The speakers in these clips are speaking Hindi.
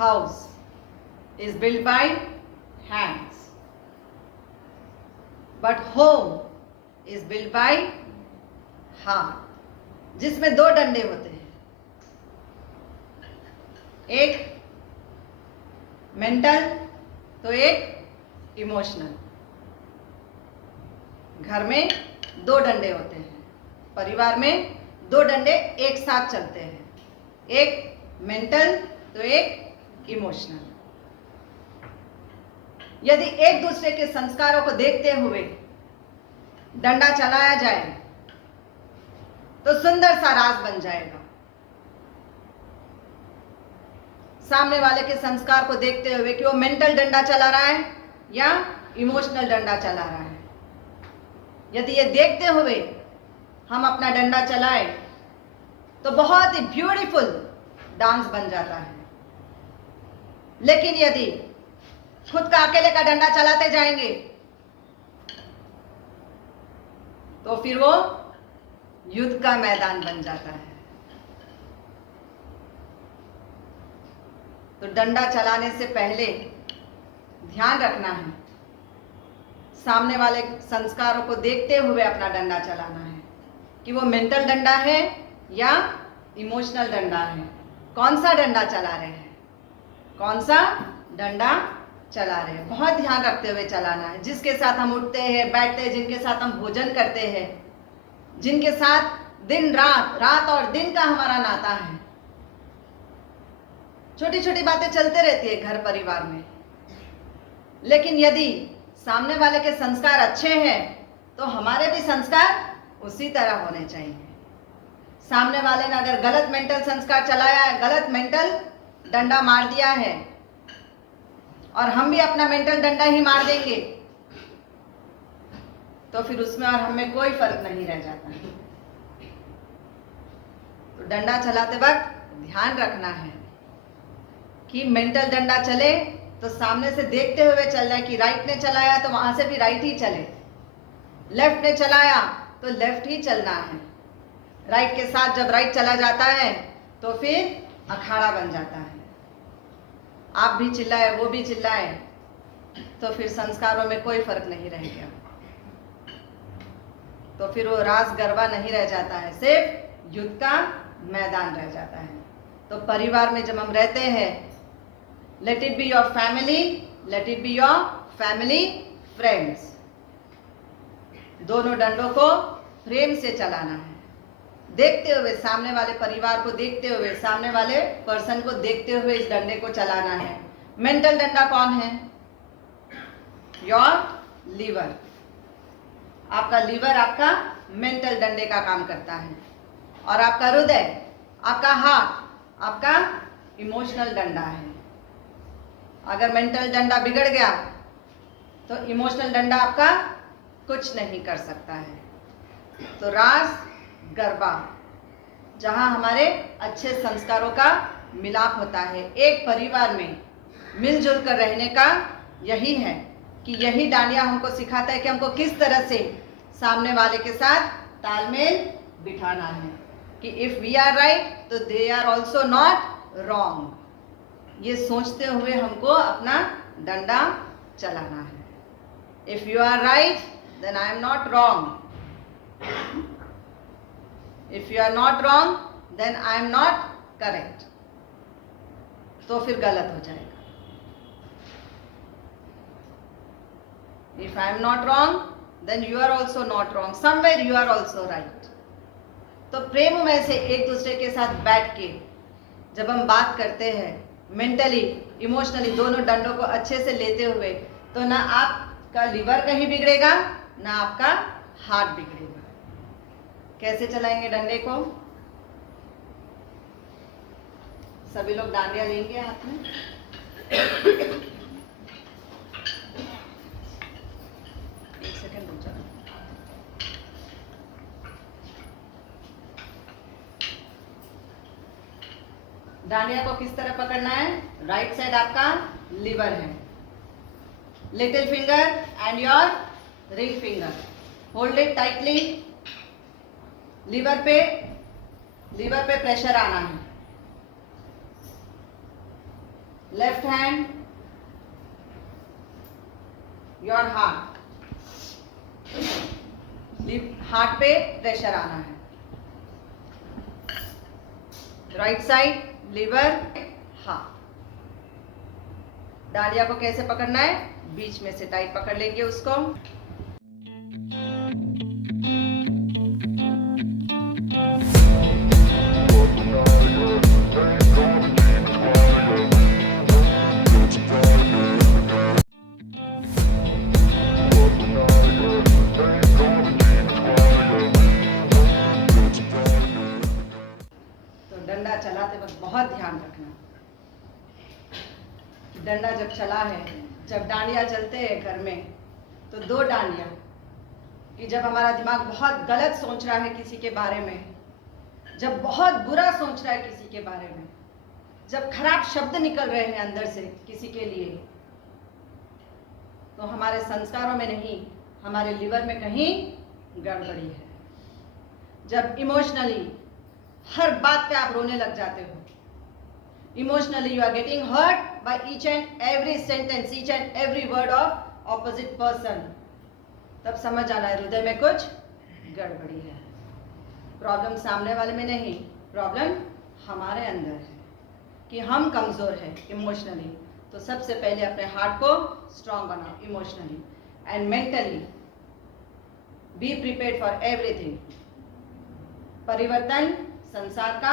house is built by hands, but home is built by heart, जिसमें दो डंडे होते हैं, एक मेंटल तो एक इमोशनल। घर में दो डंडे होते हैं, परिवार में दो डंडे एक साथ चलते हैं, एक मेंटल तो एक इमोशनल। यदि एक दूसरे के संस्कारों को देखते हुए डंडा चलाया जाए तो सुंदर सा राज बन जाएगा। सामने वाले के संस्कार को देखते हुए कि वो मेंटल डंडा चला रहा है या इमोशनल डंडा चला रहा है, यदि ये देखते हुए हम अपना डंडा चलाएं तो बहुत ही ब्यूटीफुल डांस बन जाता है। लेकिन यदि खुद का अकेले का डंडा चलाते जाएंगे तो फिर वो युद्ध का मैदान बन जाता है। तो डंडा चलाने से पहले ध्यान रखना है, सामने वाले संस्कारों को देखते हुए अपना डंडा चलाना है कि वो मेंटल डंडा है या इमोशनल डंडा है। कौन सा डंडा चला रहे हैं, कौन सा डंडा चला रहे हैं, बहुत ध्यान रखते हुए चलाना है। जिसके साथ हम उठते हैं, बैठते हैं, जिनके साथ हम भोजन करते हैं, जिनके साथ दिन रात, रात और दिन का हमारा नाता है, छोटी छोटी बातें चलते रहती है घर परिवार में। लेकिन यदि सामने वाले के संस्कार अच्छे हैं तो हमारे भी संस्कार उसी तरह होने चाहिए। सामने वाले ने अगर गलत मेंटल संस्कार चलाया है, गलत मेंटल डंडा मार दिया है और हम भी अपना मेंटल डंडा ही मार देंगे तो फिर उसमें और हमें कोई फर्क नहीं रह जाता। तो डंडा चलाते वक्त ध्यान रखना है कि मेंटल डंडा चले तो सामने से देखते हुए चलना है कि राइट ने चलाया तो वहां से भी राइट ही चले, लेफ्ट ने चलाया तो लेफ्ट ही चलना है। राइट के साथ जब राइट चला जाता है तो फिर अखाड़ा बन जाता है। आप भी चिल्लाए, वो भी चिल्लाए तो फिर संस्कारों में कोई फर्क नहीं रहेगा। तो फिर वो रास गरबा नहीं रह जाता है, सिर्फ युद्ध का मैदान रह जाता है। तो परिवार में जब हम रहते हैं, let it be your family, let it be your family friends, दोनों डंडों को प्रेम से चलाना है, देखते हुए, सामने वाले परिवार को देखते हुए, सामने वाले पर्सन को देखते हुए इस डंडे को चलाना है। मेंटल डंडा कौन है? Your liver. आपका लीवर आपका मेंटल डंडे का काम करता है और आपका हृदय, आपका हार्ट आपका इमोशनल डंडा है। अगर मेंटल डंडा बिगड़ गया तो इमोशनल डंडा आपका कुछ नहीं कर सकता है। तो रास गरबा, जहां हमारे अच्छे संस्कारों का मिलाप होता है, एक परिवार में मिलजुल कर रहने का यही है कि यही डांडिया हमको सिखाता है कि हमको किस तरह से सामने वाले के साथ तालमेल बिठाना है कि इफ वी आर राइट तो they are also not wrong. ये सोचते हुए हमको अपना डंडा चलाना है। If you are right then I am not wrong, if you are not wrong then I am not correct, तो फिर गलत हो जाएगा। If I am not wrong then you are also not wrong, somewhere you are also right. तो प्रेम में से एक दूसरे के साथ बैठ के जब हम बात करते हैं, मेंटली इमोशनली दोनों डंडों को अच्छे से लेते हुए, तो ना आपका लिवर कहीं बिगड़ेगा ना आपका हार्ट बिगड़ेगा। कैसे चलाएंगे डंडे को? सभी लोग डांडिया लेंगे हाथ में। एक सेकंड रुक जाओ। डांडिया को किस तरह पकड़ना है? राइट साइड आपका लीवर है, little finger and your ring finger, hold it tightly. Liver पे प्रेशर आना है। Left hand your heart, heart पे प्रेशर आना है। Right side liver, heart. डांडिया को कैसे पकड़ना है? बीच में से टाइट पकड़ लेंगे उसको। डंडा चलाते वक्त बहुत ध्यान रखना। डंडा जब चला है, जब डांडिया चलते हैं घर में, तो 2 डांडिया कि जब हमारा दिमाग बहुत गलत सोच रहा है किसी के बारे में, जब बहुत बुरा सोच रहा है किसी के बारे में, जब खराब शब्द निकल रहे हैं अंदर से किसी के लिए, तो हमारे संस्कारों में नहीं, हमारे लिवर में कहीं गड़बड़ी है। जब इमोशनली हर बात पे आप रोने लग जाते हो, emotionally you are getting hurt by each and every sentence, each and every word of opposite person, तब समझ आना है हृदय में कुछ गड़बड़ी है। प्रॉब्लम सामने वाले में नहीं, प्रॉब्लम हमारे अंदर है कि हम कमजोर हैं इमोशनली। तो सबसे पहले अपने हार्ट को स्ट्रांग बनाओ emotionally and mentally. Be prepared for everything. परिवर्तन संसार का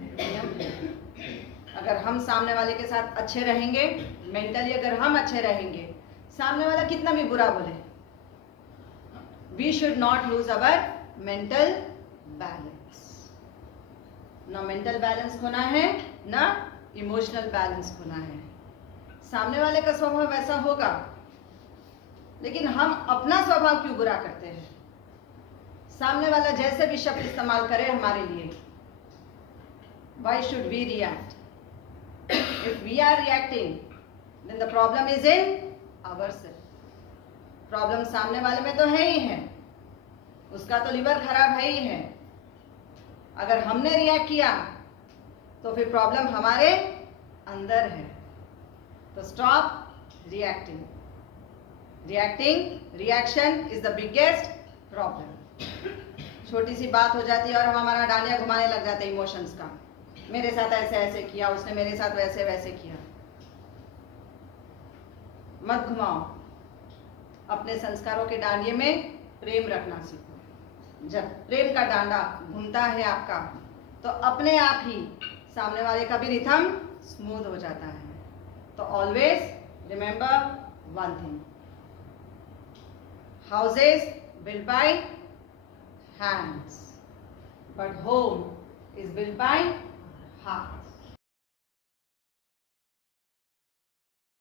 नियम है। अगर हम सामने वाले के साथ अच्छे रहेंगे, मेंटली अगर हम अच्छे रहेंगे, सामने वाला कितना भी बुरा बोले, we should not lose our mental balance. ना मेंटल बैलेंस खोना है, ना इमोशनल बैलेंस खोना है। सामने वाले का स्वभाव वैसा होगा, लेकिन हम अपना स्वभाव क्यों बुरा करते हैं? सामने वाला जैसे भी शब्द इस्तेमाल करे हमारे लिए, why should we react? If we are reacting, then the problem is in ourselves. Problem सामने वाले में तो है ही है, उसका तो लिवर खराब है ही है। अगर हमने रिएक्ट किया तो फिर प्रॉब्लम हमारे अंदर है। तो stop reacting. Reaction is the biggest problem. छोटी सी बात हो जाती है और हम हमारा डांडिया घुमाने लग जाते हैं इमोशंस का। मेरे साथ ऐसे ऐसे किया, उसने मेरे साथ वैसे वैसे किया। मत घुमाओ। अपने संस्कारों के डांडिये में प्रेम रखना सीखो। जब प्रेम का डांडा घूमता है आपका, तो अपने आप ही सामने वाले का भी रिथम स्मूथ हो जाता है। तो always remember one thing, houses built by hands, but home is built by hearts.